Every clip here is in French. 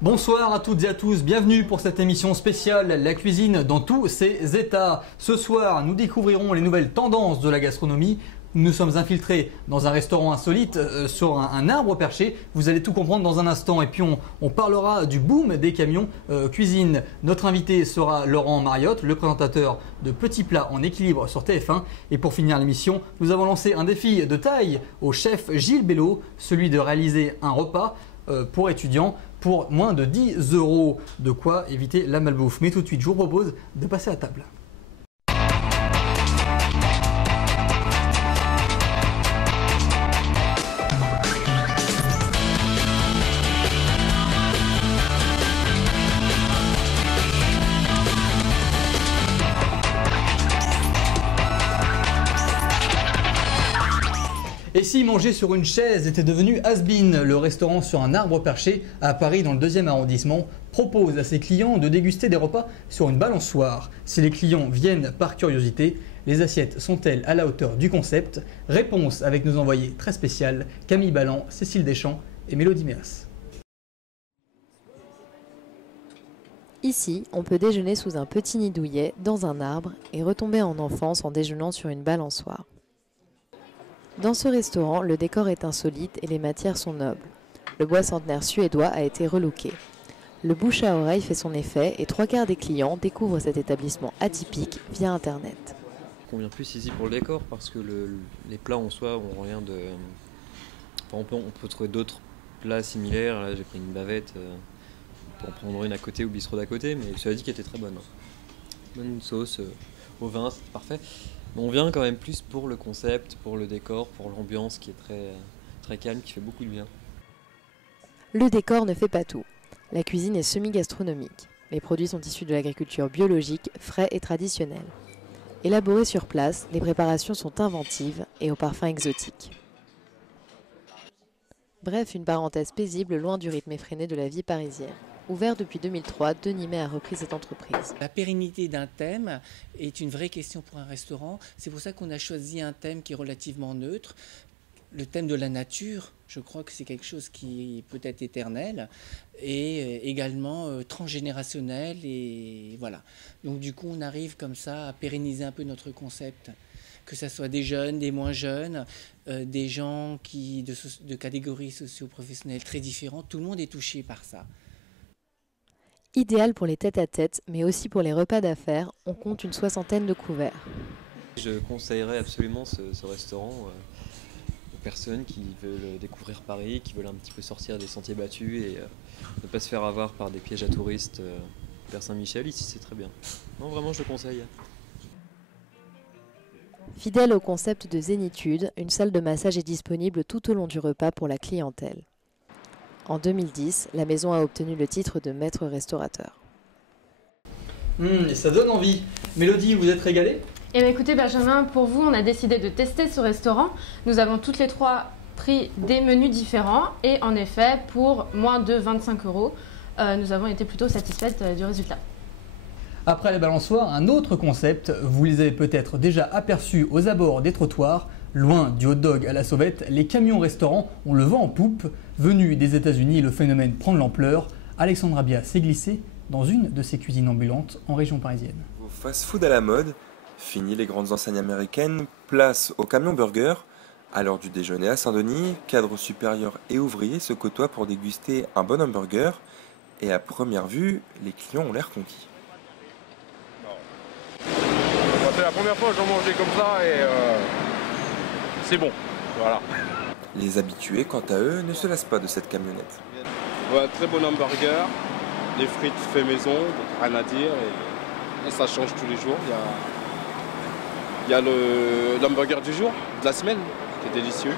Bonsoir à toutes et à tous, bienvenue pour cette émission spéciale La cuisine dans tous ses états. Ce soir, nous découvrirons les nouvelles tendances de la gastronomie. Nous sommes infiltrés dans un restaurant insolite sur un arbre perché. Vous allez tout comprendre dans un instant. Et puis on parlera du boom des camions cuisine. Notre invité sera Laurent Mariotte, le présentateur de Petits Plats en équilibre sur TF1. Et pour finir l'émission, nous avons lancé un défi de taille au chef Gilles Bello, celui de réaliser un repas pour étudiants pour moins de 10 €. De quoi éviter la malbouffe. Mais tout de suite, je vous propose de passer à table. Et si manger sur une chaise était devenu has-been, le restaurant sur un arbre perché à Paris dans le 2e arrondissement propose à ses clients de déguster des repas sur une balançoire. Si les clients viennent par curiosité, les assiettes sont-elles à la hauteur du concept? Réponse avec nos envoyés très spéciales Camille Ballan, Cécile Deschamps et Mélodie Méas. Ici, on peut déjeuner sous un petit nid douillet dans un arbre et retomber en enfance en déjeunant sur une balançoire. Dans ce restaurant, le décor est insolite et les matières sont nobles. Le bois centenaire suédois a été relooké. Le bouche à oreille fait son effet et 3/4 des clients découvrent cet établissement atypique via Internet. On vient plus ici pour le décor parce que les plats en soi ont rien de... Enfin, on peut trouver d'autres plats similaires. Là, j'ai pris une bavette pour en prendre une à côté au bistrot d'à côté, mais cela dit qu'elle était très bonne. Bonne sauce au vin, c'était parfait. On vient quand même plus pour le concept, pour le décor, pour l'ambiance qui est très calme, qui fait beaucoup de bien. Le décor ne fait pas tout. La cuisine est semi-gastronomique. Les produits sont issus de l'agriculture biologique, frais et traditionnels. Élaborés sur place, les préparations sont inventives et aux parfums exotiques. Bref, une parenthèse paisible loin du rythme effréné de la vie parisienne. Ouvert depuis 2003, Denis May a repris cette entreprise. La pérennité d'un thème est une vraie question pour un restaurant. C'est pour ça qu'on a choisi un thème qui est relativement neutre. Le thème de la nature, je crois que c'est quelque chose qui peut être éternel et également transgénérationnel. Et voilà. Donc du coup, on arrive comme ça à pérenniser un peu notre concept. Que ce soit des jeunes, des moins jeunes, des gens de catégories socio-professionnelles très différentes. Tout le monde est touché par ça. Idéal pour les tête-à-tête, mais aussi pour les repas d'affaires, on compte une 60aine de couverts. Je conseillerais absolument ce restaurant aux personnes qui veulent découvrir Paris, qui veulent un petit peu sortir des sentiers battus et ne pas se faire avoir par des pièges à touristes vers Saint-Michel. Ici, c'est très bien. Non, vraiment, je le conseille. Fidèle au concept de zénitude, une salle de massage est disponible tout au long du repas pour la clientèle. En 2010, la maison a obtenu le titre de maître restaurateur. Et ça donne envie. Mélodie, vous êtes régalée? Eh bien écoutez Benjamin, pour vous, on a décidé de tester ce restaurant. Nous avons toutes les 3 pris des menus différents et en effet, pour moins de 25 €, nous avons été plutôt satisfaites du résultat. Après les balançoires, un autre concept, vous les avez peut-être déjà aperçus aux abords des trottoirs. Loin du hot dog à la sauvette, les camions restaurants ont le vent en poupe. Venu des États-Unis, le phénomène prend de l'ampleur. Alexandra Bia s'est glissée dans une de ces cuisines ambulantes en région parisienne. Au fast-food à la mode, fini les grandes enseignes américaines, place au camion burger. À l'heure du déjeuner à Saint-Denis, cadres supérieurs et ouvriers se côtoient pour déguster un bon hamburger. Et à première vue, les clients ont l'air conquis. C'est la première fois que j'en mangeais comme ça et c'est bon, voilà. Les habitués, quant à eux, ne se lassent pas de cette camionnette. Ouais, très bon hamburger, les frites fait maison, rien à dire, et ça change tous les jours. Il y a l'hamburger du jour, de la semaine, qui est délicieux.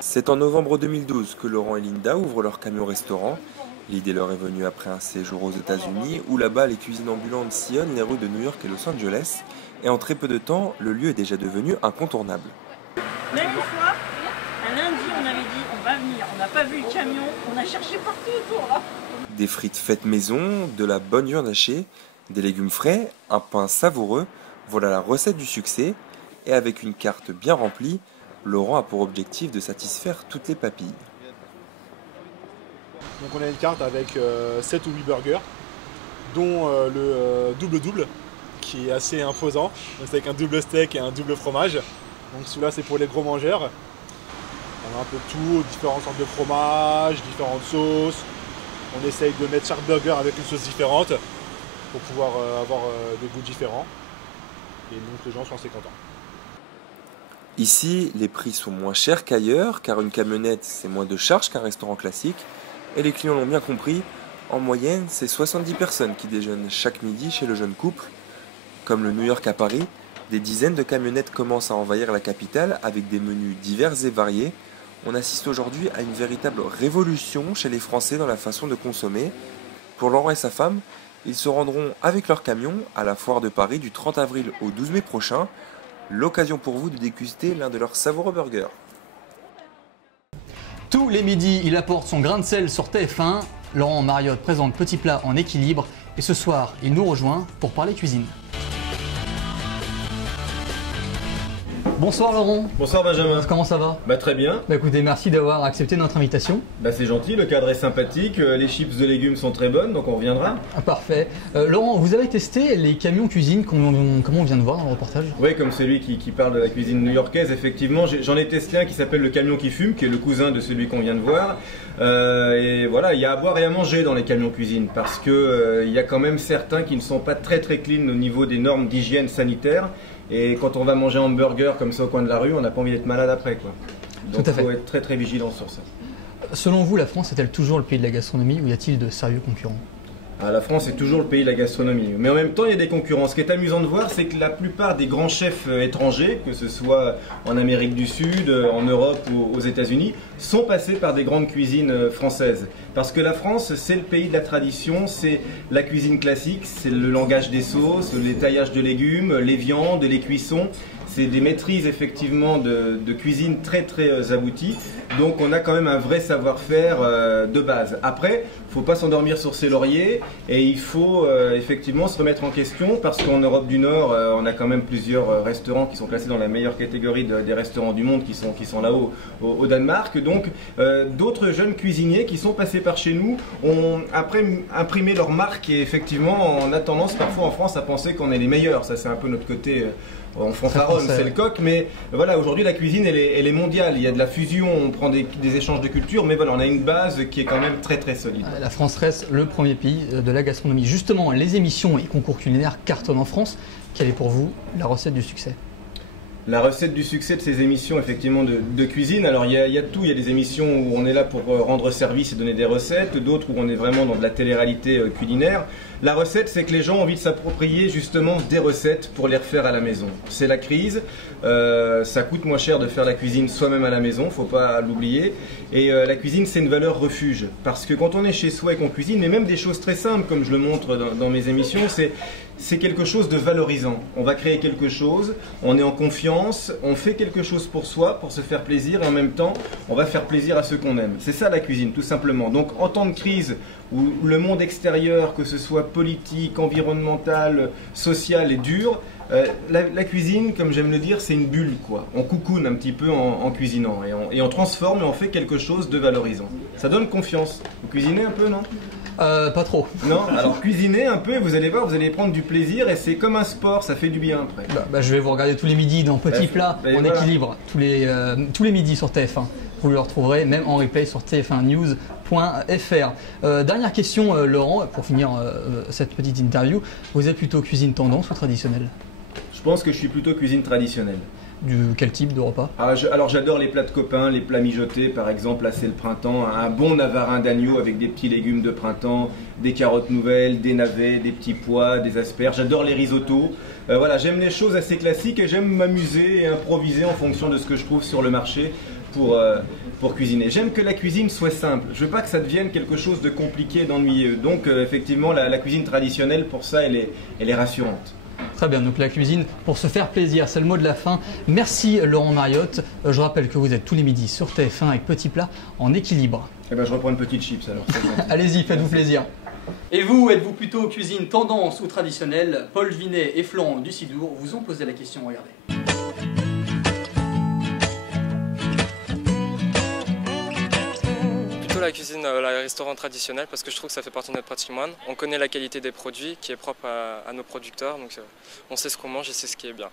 C'est en novembre 2012 que Laurent et Linda ouvrent leur camion-restaurant. L'idée leur est venue après un séjour aux États-Unis, où là-bas les cuisines ambulantes sillonnent les rues de New York et Los Angeles. Et en très peu de temps, le lieu est déjà devenu incontournable. Même une fois, un lundi, on avait dit on va venir, on n'a pas vu le camion, on a cherché partout autour là. Des frites faites maison, de la bonne viande hachée, des légumes frais, un pain savoureux, voilà la recette du succès. Et avec une carte bien remplie, Laurent a pour objectif de satisfaire toutes les papilles. Donc on a une carte avec 7 ou 8 burgers, dont le double-double, qui est assez imposant. Donc c'est avec un double steak et un double fromage. Donc celui-là c'est pour les gros mangeurs. On a un peu de tout, différentes sortes de fromages, différentes sauces. On essaye de mettre chaque burger avec une sauce différente pour pouvoir avoir des goûts différents. Et donc les gens sont assez contents. Ici, les prix sont moins chers qu'ailleurs, car une camionnette, c'est moins de charges qu'un restaurant classique. Et les clients l'ont bien compris, en moyenne, c'est 70 personnes qui déjeunent chaque midi chez le jeune couple. Comme le New York à Paris, des dizaines de camionnettes commencent à envahir la capitale avec des menus divers et variés. On assiste aujourd'hui à une véritable révolution chez les Français dans la façon de consommer. Pour Laurent et sa femme, ils se rendront avec leur camion à la foire de Paris du 30 avril au 12 mai prochain. L'occasion pour vous de déguster l'un de leurs savoureux burgers. Tous les midis, il apporte son grain de sel sur TF1. Laurent Mariotte présente Petit Plat en équilibre. Et ce soir, il nous rejoint pour parler cuisine. Bonsoir Laurent. Bonsoir Benjamin. Comment ça va? Très bien. Écoutez, merci d'avoir accepté notre invitation. C'est gentil, le cadre est sympathique, les chips de légumes sont très bonnes, donc on reviendra. Parfait. Laurent, vous avez testé les camions cuisine comme on vient de voir dans le reportage? Oui, comme celui qui parle de la cuisine new-yorkaise, effectivement, j'en ai testé un qui s'appelle le camion qui fume, qui est le cousin de celui qu'on vient de voir. Et voilà, il y a à boire et à manger dans les camions cuisine, parce que il y a quand même certains qui ne sont pas très clean au niveau des normes d'hygiène sanitaire. Et quand on va manger un hamburger comme ça au coin de la rue, on n'a pas envie d'être malade après, quoi. Donc il faut être très très vigilant sur ça. Selon vous, la France est-elle toujours le pays de la gastronomie ou y a-t-il de sérieux concurrents? La France est toujours le pays de la gastronomie, mais en même temps il y a des concurrents. Ce qui est amusant de voir, c'est que la plupart des grands chefs étrangers, que ce soit en Amérique du Sud, en Europe ou aux États-Unis, sont passés par des grandes cuisines françaises. Parce que la France, c'est le pays de la tradition, c'est la cuisine classique, c'est le langage des sauces, les taillages de légumes, les viandes, les cuissons. C'est des maîtrises effectivement de cuisine très très abouties. Donc on a quand même un vrai savoir-faire de base. Après, il ne faut pas s'endormir sur ses lauriers et il faut effectivement se remettre en question parce qu'en Europe du Nord, on a quand même plusieurs restaurants qui sont classés dans la meilleure catégorie des restaurants du monde qui sont là-haut au Danemark. Donc d'autres jeunes cuisiniers qui sont passés par chez nous ont après imprimé leur marque et effectivement on a tendance parfois en France à penser qu'on est les meilleurs. Ça c'est un peu notre côté... On fanfaronne, c'est le coq, mais voilà, aujourd'hui la cuisine elle est mondiale, il y a de la fusion, on prend des échanges de culture, mais voilà, on a une base qui est quand même très très solide. La France reste le premier pays de la gastronomie. Justement, les émissions et concours culinaires cartonnent en France. Quelle est pour vous la recette du succès? La recette du succès de ces émissions effectivement de cuisine, alors il y a tout, il y a des émissions où on est là pour rendre service et donner des recettes, d'autres où on est vraiment dans de la télé-réalité culinaire. La recette, c'est que les gens ont envie de s'approprier justement des recettes pour les refaire à la maison. C'est la crise, ça coûte moins cher de faire la cuisine soi-même à la maison, faut pas l'oublier. Et la cuisine, c'est une valeur refuge, parce que quand on est chez soi et qu'on cuisine, mais même des choses très simples, comme je le montre dans mes émissions, c'est quelque chose de valorisant. On va créer quelque chose, on est en confiance, on fait quelque chose pour soi, pour se faire plaisir, et en même temps, on va faire plaisir à ceux qu'on aime. C'est ça la cuisine, tout simplement. Donc en temps de crise, où le monde extérieur, que ce soit politique, environnemental, social, est dur, la cuisine, comme j'aime le dire, c'est une bulle, quoi. On coucoune un petit peu en cuisinant, et on transforme et on fait quelque chose de valorisant. Ça donne confiance. Vous cuisinez un peu, non ? Pas trop. Non, alors cuisinez un peu et vous allez voir, vous allez prendre du plaisir et c'est comme un sport, ça fait du bien après. Je vais vous regarder tous les midis dans Petit Plat en équilibre, tous les midis sur TF1. Vous le retrouverez même en replay sur tf1news.fr. Dernière question Laurent, pour finir cette petite interview, vous êtes plutôt cuisine tendance ou traditionnelle? Je pense que je suis plutôt cuisine traditionnelle. Quel type de repas? Alors j'adore les plats de copains, les plats mijotés par exemple, là c'est le printemps, un bon navarin d'agneau avec des petits légumes de printemps, des carottes nouvelles, des navets, des petits pois, des asperges, j'adore les risottos. Voilà, j'aime les choses assez classiques et j'aime m'amuser et improviser en fonction de ce que je trouve sur le marché pour cuisiner. J'aime que la cuisine soit simple, je veux pas que ça devienne quelque chose de compliqué et d'ennuyeux, donc effectivement la cuisine traditionnelle pour ça elle est rassurante. Très bien, donc la cuisine pour se faire plaisir, c'est le mot de la fin. Merci Laurent Mariotte. Je rappelle que vous êtes tous les midis sur TF1 avec Petit Plat en équilibre. Eh ben, je reprends une petite chips alors. Allez-y, faites-vous plaisir. Et vous, êtes-vous plutôt cuisine tendance ou traditionnelle? Paul Vinet et Florent Dussidour vous ont posé la question, regardez. la cuisine, le restaurant traditionnel parce que je trouve que ça fait partie de notre patrimoine. On connaît la qualité des produits qui est propre à nos producteurs, donc on sait ce qu'on mange et c'est ce qui est bien.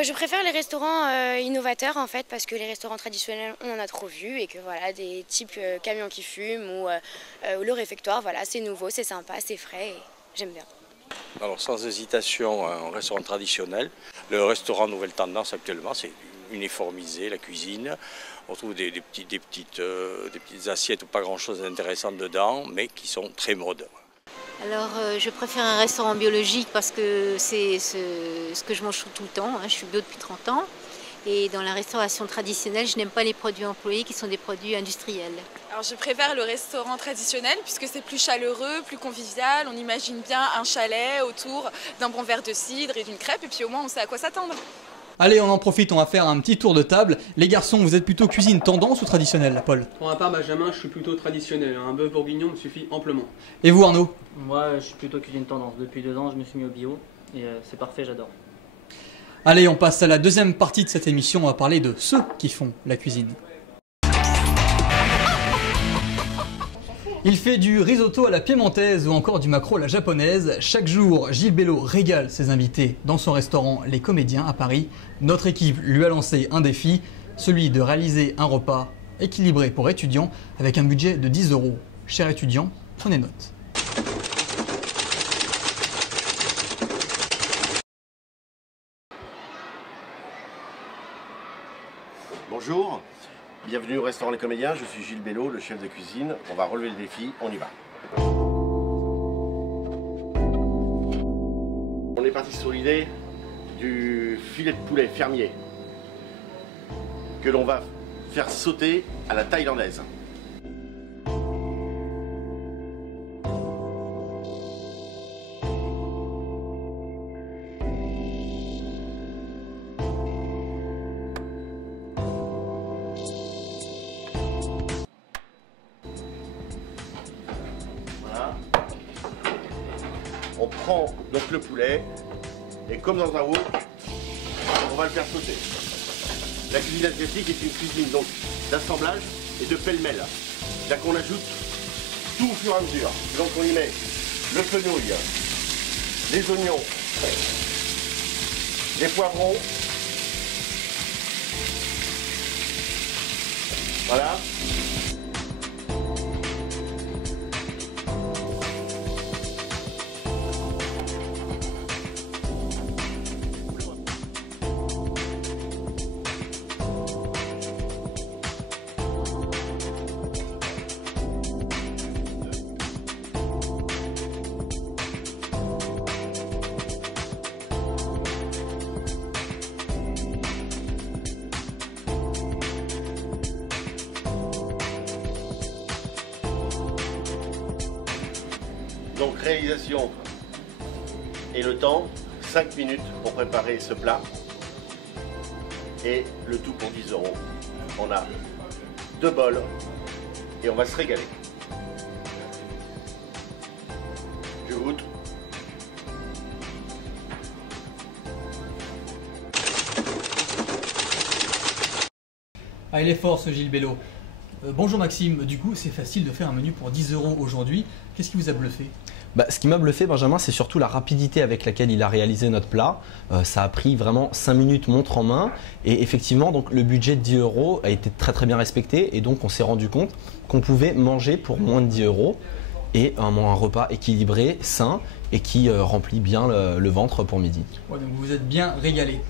Je préfère les restaurants innovateurs en fait parce que les restaurants traditionnels on en a trop vu et que voilà des types camions qui fument ou le réfectoire, voilà c'est nouveau, c'est sympa, c'est frais et j'aime bien. Alors sans hésitation un restaurant traditionnel. Le restaurant Nouvelle Tendance actuellement c'est uniformisé la cuisine. On trouve des petites assiettes ou pas grand chose d'intéressant dedans mais qui sont très modes. Alors je préfère un restaurant biologique parce que c'est ce que je mange tout le temps, je suis bio depuis 30 ans. Et dans la restauration traditionnelle, je n'aime pas les produits employés qui sont des produits industriels. Alors je préfère le restaurant traditionnel puisque c'est plus chaleureux, plus convivial. On imagine bien un chalet autour d'un bon verre de cidre et d'une crêpe et puis au moins on sait à quoi s'attendre. Allez, on en profite, on va faire un petit tour de table. Les garçons, vous êtes plutôt cuisine tendance ou traditionnelle, Paul? Pour ma part, Benjamin, je suis plutôt traditionnel. Un bœuf bourguignon me suffit amplement. Et vous, Arnaud? Moi, je suis plutôt cuisine tendance. Depuis 2 ans, je me suis mis au bio et c'est parfait, j'adore. Allez, on passe à la deuxième partie de cette émission. On va parler de ceux qui font la cuisine. Il fait du risotto à la piémontaise ou encore du maquereau à la japonaise. Chaque jour, Gilles Bello régale ses invités dans son restaurant Les Comédiens à Paris. Notre équipe lui a lancé un défi, celui de réaliser un repas équilibré pour étudiants avec un budget de 10 €. Chers étudiants, prenez note. Bonjour, bienvenue au restaurant Les Comédiens, je suis Gilles Bello, le chef de cuisine. On va relever le défi, on y va. On est parti sur l'idée du filet de poulet fermier que l'on va faire sauter à la thaïlandaise. On prend donc le poulet et comme dans un veau, on va le faire sauter. La cuisine asiatique est une cuisine donc d'assemblage et de pêle-mêle. C'est-à-dire qu'on ajoute tout au fur et à mesure. Donc on y met le fenouil, les oignons, les poivrons. Voilà. Donc réalisation et le temps, 5 minutes pour préparer ce plat et le tout pour 10 €. On a 2 bols et on va se régaler. Je goûte. Ah, il est fort ce Gilles Bello. Bonjour Maxime, du coup c'est facile de faire un menu pour 10 € aujourd'hui. Qu'est-ce qui vous a bluffé? Ce qui m'a bluffé, Benjamin, c'est surtout la rapidité avec laquelle il a réalisé notre plat. Ça a pris vraiment 5 minutes montre en main et effectivement donc, le budget de 10 € a été très très bien respecté et donc on s'est rendu compte qu'on pouvait manger pour moins de 10 € et un repas équilibré, sain et qui remplit bien le ventre pour midi. Ouais, donc vous vous êtes bien régalé.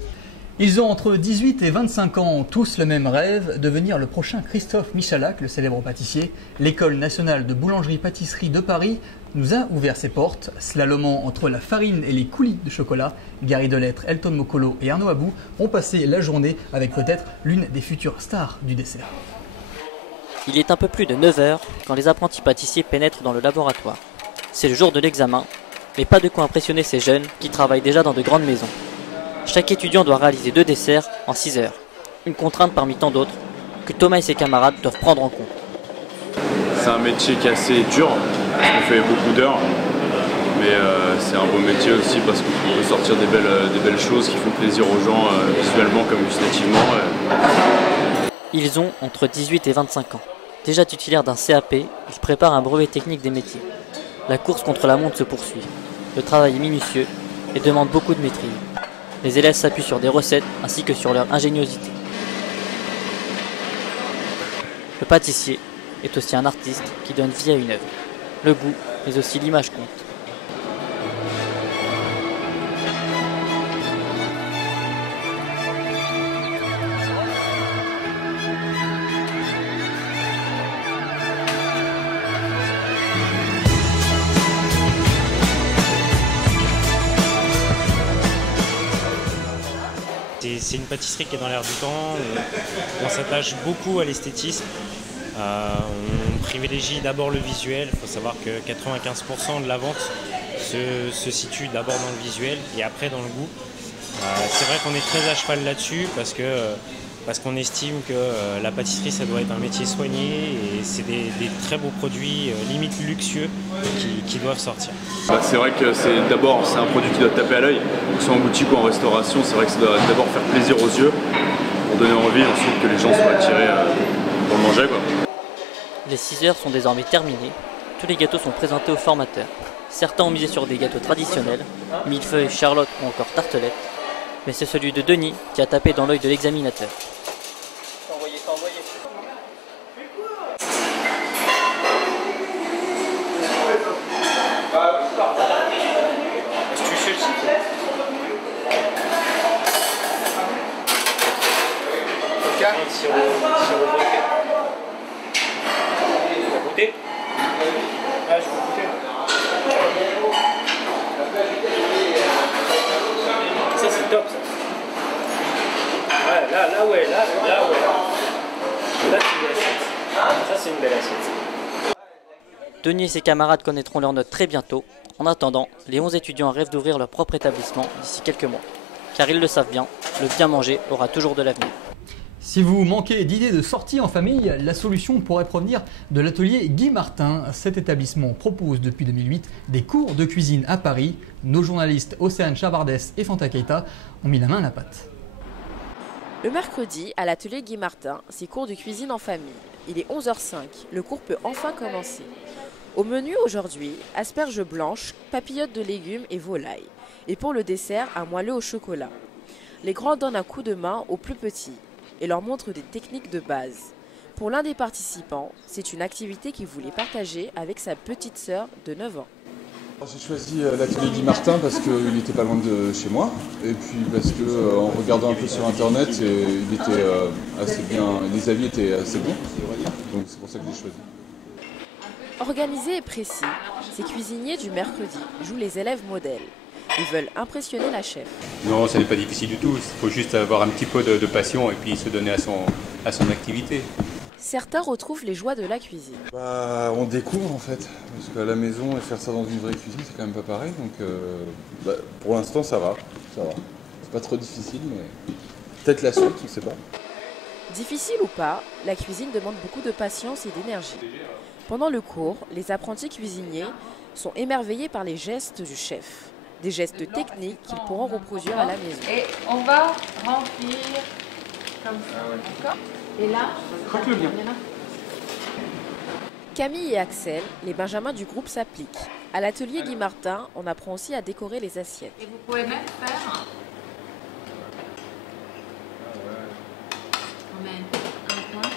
Ils ont entre 18 et 25 ans, tous le même rêve, devenir le prochain Christophe Michalak, le célèbre pâtissier. L'École nationale de boulangerie-pâtisserie de Paris nous a ouvert ses portes, slalomant entre la farine et les coulis de chocolat. Gary Delettre, Elton Mokolo et Arnaud Abou ont passé la journée avec peut-être l'une des futures stars du dessert. Il est un peu plus de 9 h quand les apprentis pâtissiers pénètrent dans le laboratoire. C'est le jour de l'examen, mais pas de quoi impressionner ces jeunes qui travaillent déjà dans de grandes maisons. Chaque étudiant doit réaliser 2 desserts en 6 heures. Une contrainte parmi tant d'autres que Thomas et ses camarades doivent prendre en compte. C'est un métier qui est assez dur, on fait beaucoup d'heures, mais c'est un beau métier aussi parce qu'on peut sortir des belles choses qui font plaisir aux gens visuellement comme gustativement. Ils ont entre 18 et 25 ans. Déjà titulaire d'un CAP, il prépare un brevet technique des métiers. La course contre la montre se poursuit. Le travail est minutieux et demande beaucoup de maîtrise. Les élèves s'appuient sur des recettes ainsi que sur leur ingéniosité. Le pâtissier est aussi un artiste qui donne vie à une œuvre. Le goût, mais aussi l'image compte. C'est une pâtisserie qui est dans l'air du temps, on s'attache beaucoup à l'esthétisme, on privilégie d'abord le visuel, il faut savoir que 95% de la vente se situe d'abord dans le visuel et après dans le goût. C'est vrai qu'on est très à cheval là-dessus parce qu'on estime que la pâtisserie ça doit être un métier soigné et c'est des très beaux produits, limite luxueux, qui doivent sortir. C'est vrai que c'est un produit qui doit taper à l'œil, que ce soit en boutique ou en restauration, c'est vrai que ça doit d'abord faire plaisir aux yeux, pour donner envie ensuite que les gens soient attirés pour le manger, quoi. Les 6 heures sont désormais terminées, tous les gâteaux sont présentés aux formateurs. Certains ont misé sur des gâteaux traditionnels, millefeuille, charlotte ou encore tartelettes, mais c'est celui de Denis qui a tapé dans l'œil de l'examinateur. Ça c'est top ça. Ouais, là ouais. Là c'est une belle assiette. Ça c'est une belle assiette. Denis et ses camarades connaîtront leurs notes très bientôt. En attendant, les 11 étudiants rêvent d'ouvrir leur propre établissement d'ici quelques mois. Car ils le savent bien, le bien manger aura toujours de l'avenir. Si vous manquez d'idées de sortie en famille, la solution pourrait provenir de l'atelier Guy Martin. Cet établissement propose depuis 2008 des cours de cuisine à Paris. Nos journalistes Océane Chabardès et Fanta Keita ont mis la main à la pâte. Le mercredi, à l'atelier Guy Martin, c'est cours de cuisine en famille. Il est 11h05, le cours peut enfin commencer. Au menu aujourd'hui, asperges blanches, papillotes de légumes et volailles. Et pour le dessert, un moelleux au chocolat. Les grands donnent un coup de main aux plus petits et leur montrent des techniques de base. Pour l'un des participants, c'est une activité qu'il voulait partager avec sa petite sœur de 9 ans. J'ai choisi l'atelier Guy Martin parce qu'il n'était pas loin de chez moi et puis parce qu'en regardant un peu sur internet, il était assez bien, les avis étaient assez bons, donc c'est pour ça que j'ai choisi. Organisé et précis, ces cuisiniers du mercredi jouent les élèves modèles. Ils veulent impressionner la chef. Non, ça n'est pas difficile du tout, il faut juste avoir un petit peu de passion et puis se donner à son activité. Certains retrouvent les joies de la cuisine. On découvre en fait, parce qu'à la maison et faire ça dans une vraie cuisine c'est quand même pas pareil, donc pour l'instant ça va. C'est pas trop difficile, mais peut-être la suite, on ne sait pas. Difficile ou pas, la cuisine demande beaucoup de patience et d'énergie. Pendant le cours, les apprentis cuisiniers sont émerveillés par les gestes du chef. Des gestes techniques qu'ils pourront reproduire à la maison. Et on va remplir comme ça, d'accord ? Et là, croque-le bien. Camille et Axel, les benjamins du groupe s'appliquent. À l'atelier Guy Martin, on apprend aussi à décorer les assiettes. Et vous pouvez même faire... On met un point.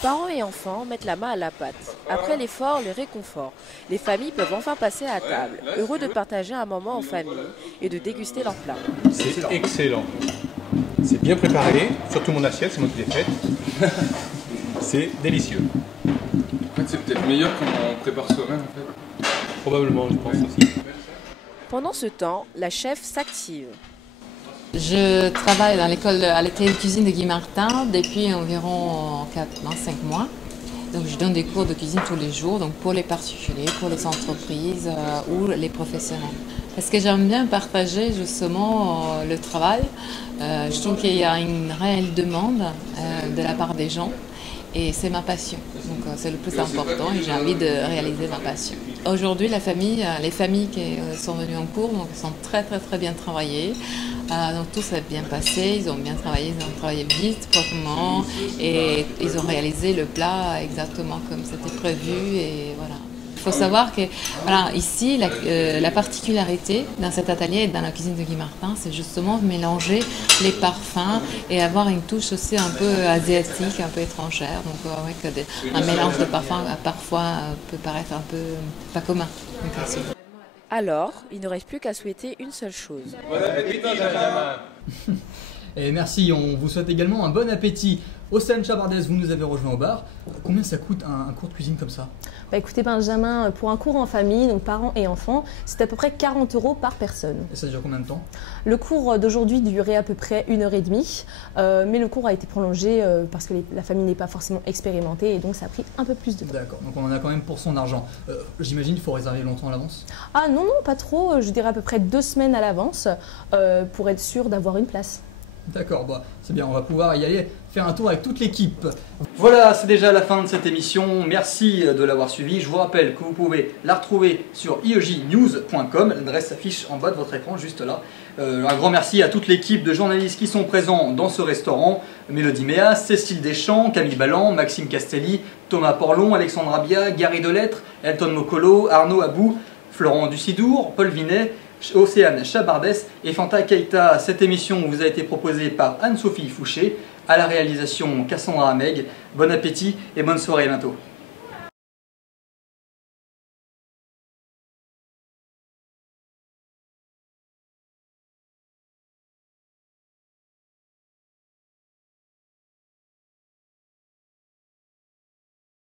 Parents et enfants mettent la main à la pâte. Après l'effort, le réconfort. Les familles peuvent enfin passer à table, heureux de partager un moment en famille et de déguster leurs plats. C'est excellent. C'est bien préparé, surtout mon assiette, c'est moi qui l'ai faite. C'est délicieux. En fait, c'est peut-être meilleur quand on prépare soi-même en fait. Probablement, je pense aussi. Pendant ce temps, la chef s'active. Je travaille à l'atelier de cuisine de Guy Martin depuis environ 5 mois. Donc je donne des cours de cuisine tous les jours, donc pour les particuliers, pour les entreprises ou les professionnels. Parce que j'aime bien partager justement le travail. Je trouve qu'il y a une réelle demande de la part des gens et c'est ma passion. Donc c'est le plus important et j'ai envie de réaliser ma passion. Aujourd'hui, les familles qui sont venues en cours, donc, sont très bien travaillées. Donc tout s'est bien passé, ils ont bien travaillé, ils ont travaillé vite, proprement, et ils ont réalisé le plat exactement comme c'était prévu, et voilà. Il faut savoir que voilà, ici, la particularité dans cet atelier et dans la cuisine de Guy Martin, c'est justement mélanger les parfums et avoir une touche aussi un peu asiatique, un peu étrangère. Donc avec un mélange de parfums parfois peut paraître un peu pas commun. Alors, il ne reste plus qu'à souhaiter une seule chose. Bon appétit, Et merci, on vous souhaite également un bon appétit. Océane Chabardès, vous nous avez rejoint au bar. Combien ça coûte un cours de cuisine comme ça? Écoutez Benjamin, pour un cours en famille, donc parents et enfants, c'est à peu près 40 € par personne. Et ça dure combien de temps? Le cours d'aujourd'hui durait à peu près 1h30, mais le cours a été prolongé parce que la famille n'est pas forcément expérimentée et donc ça a pris un peu plus de temps. D'accord, donc on en a quand même pour son argent. J'imagine qu'il faut réserver longtemps à l'avance? Ah non, pas trop, je dirais à peu près 2 semaines à l'avance pour être sûr d'avoir une place. D'accord, bah, c'est bien, on va pouvoir y aller faire un tour avec toute l'équipe. Voilà, c'est déjà la fin de cette émission. Merci de l'avoir suivi. Je vous rappelle que vous pouvez la retrouver sur iojnews.com. L'adresse s'affiche en bas de votre écran, juste là. Un grand merci à toute l'équipe de journalistes qui sont présents dans ce restaurant. Mélodie Méas, Cécile Deschamps, Camille Ballan, Maxime Castelli, Thomas Porlon, Alexandre Abia, Gary Delettre, Elton Mokolo, Arnaud Abou, Florent Dussidour, Paul Vinet, Océane Chabardès et Fanta Keita. Cette émission vous a été proposée par Anne-Sophie Fouché, à la réalisation Cassandra Ameg. Bon appétit et bonne soirée, à bientôt.